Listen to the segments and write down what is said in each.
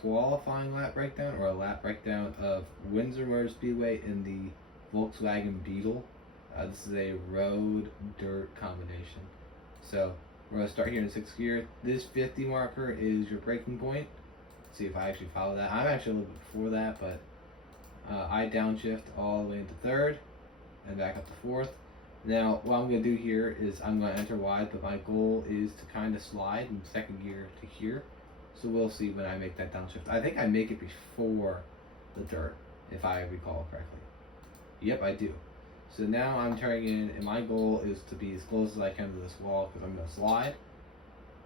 qualifying lap breakdown or a lap breakdown of Windsor Motor Speedway in the Volkswagen Beetle. This is a road dirt combination. So we're gonna start here in sixth gear. This 50 marker is your braking point. Let's see if I actually follow that. I'm actually a little bit before that, but I downshift all the way into third and back up to fourth. Now, what I'm going to do here is I'm going to enter wide, but my goal is to kind of slide from second gear to here. So we'll see when I make that downshift. I think I make it before the dirt, if I recall correctly. Yep, I do. So now I'm turning in, and my goal is to be as close as I can to this wall because I'm going to slide,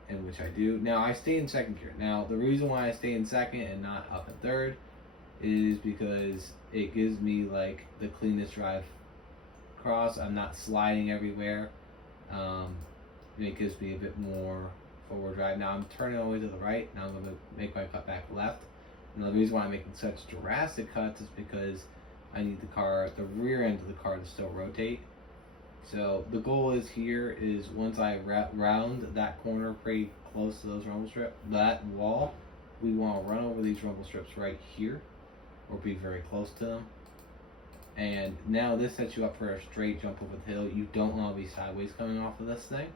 in which I do. Now, I stay in second gear. Now, the reason why I stay in second and not up in third is because it gives me like the cleanest drive across. I'm not sliding everywhere. It gives me a bit more forward drive. Now I'm turning all the way to the right. Now I'm going to make my cut back left. And the reason why I'm making such drastic cuts is because I need the rear end of the car to still rotate. So the goal is here is once I round that corner pretty close to those rumble strips, that wall, we want to run over these rumble strips right here or be very close to them. And now this sets you up for a straight jump over the hill. You don't want to be sideways coming off of this thing.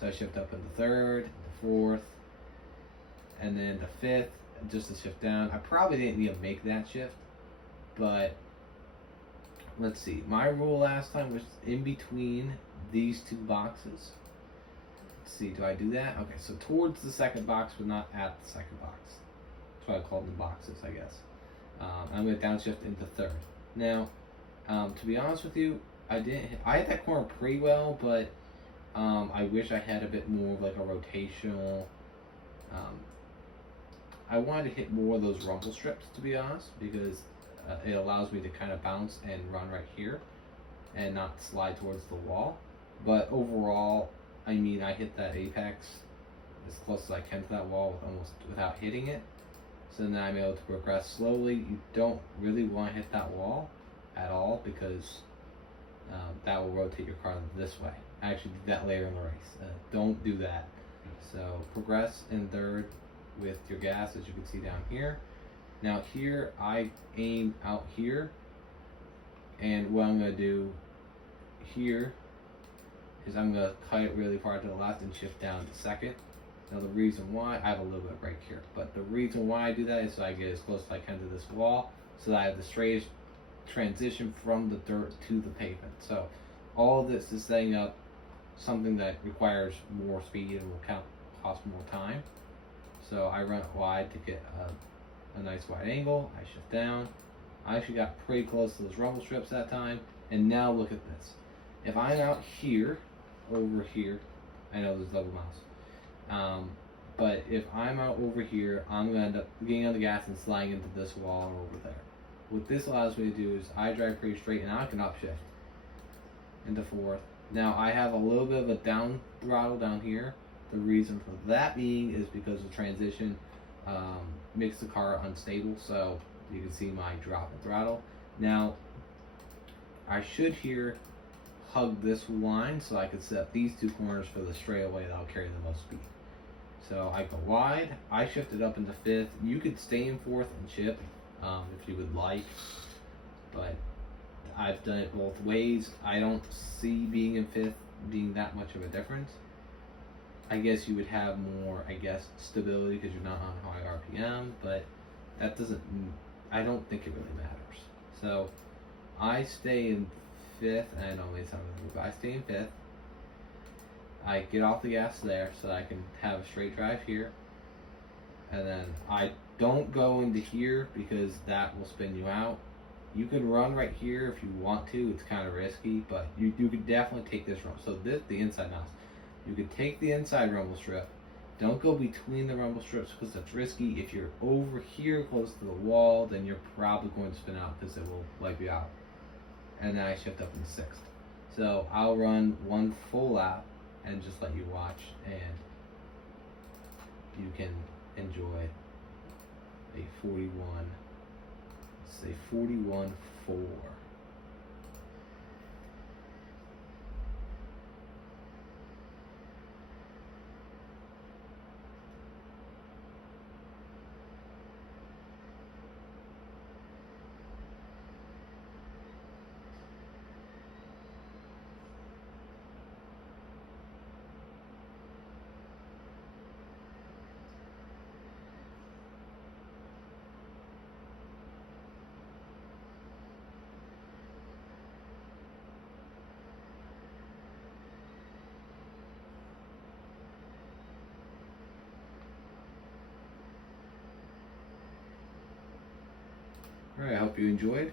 So I shift up into third, into fourth, and then the fifth, just to shift down. I probably didn't need to make that shift, but let's see. My rule last time was in between these two boxes. Let's see, do I do that? Okay, so towards the second box, but not at the second box. That's why I call them boxes, I guess. I'm going to downshift into third. Now, to be honest with you, I hit that corner pretty well, but I wish I had a bit more of like a rotational. I wanted to hit more of those rumble strips, to be honest, because it allows me to kind of bounce and run right here and not slide towards the wall. But overall, I mean, I hit that apex as close as I can to that wall almost without hitting it. So then I'm able to progress slowly. You don't really want to hit that wall at all because that will rotate your car this way. I actually did that later in the race. Don't do that. So progress in third with your gas, as you can see down here. Now here, I aim out here. And what I'm going to do here is I'm going to cut it really far to the left and shift down to second. Now the reason why, I have a little bit of break here, but the reason why I do that is so I get as close as I can to this wall so that I have the straightest transition from the dirt to the pavement. So all of this is setting up something that requires more speed and will cost more time. So I run it wide to get a nice wide angle. I shift down. I actually got pretty close to those rumble strips that time. And now look at this. If I'm out here, over here, I know there's double mouse. But if I'm out over here, I'm going to end up getting on the gas and sliding into this wall or over there. What this allows me to do is I drive pretty straight and I can upshift into fourth. Now I have a little bit of a down throttle down here. The reason for that being is because the transition makes the car unstable. So you can see my drop in throttle. Now I should here hug this line so I could set these two corners for the straightaway that'll carry the most speed. So I go wide, I shifted up into fifth. You could stay in fourth and chip if you would like, but I've done it both ways. I don't see being in fifth being that much of a difference. I guess you would have more, stability because you're not on high RPM, but that doesn't, I don't think it really matters. So I stay in fifth, and I know it may sound really weird, but I stay in fifth. I get off the gas there so that I can have a straight drive here. And then I don't go into here because that will spin you out. You can run right here if you want to. It's kind of risky, but you could definitely take this rumble. So this, the inside mouse. You could take the inside rumble strip. Don't go between the rumble strips because that's risky. If you're over here close to the wall, then you're probably going to spin out because it will wipe you out. And then I shift up in sixth. So I'll run one full lap and just let you watch, and you can enjoy a 41.4. All right, I hope you enjoyed.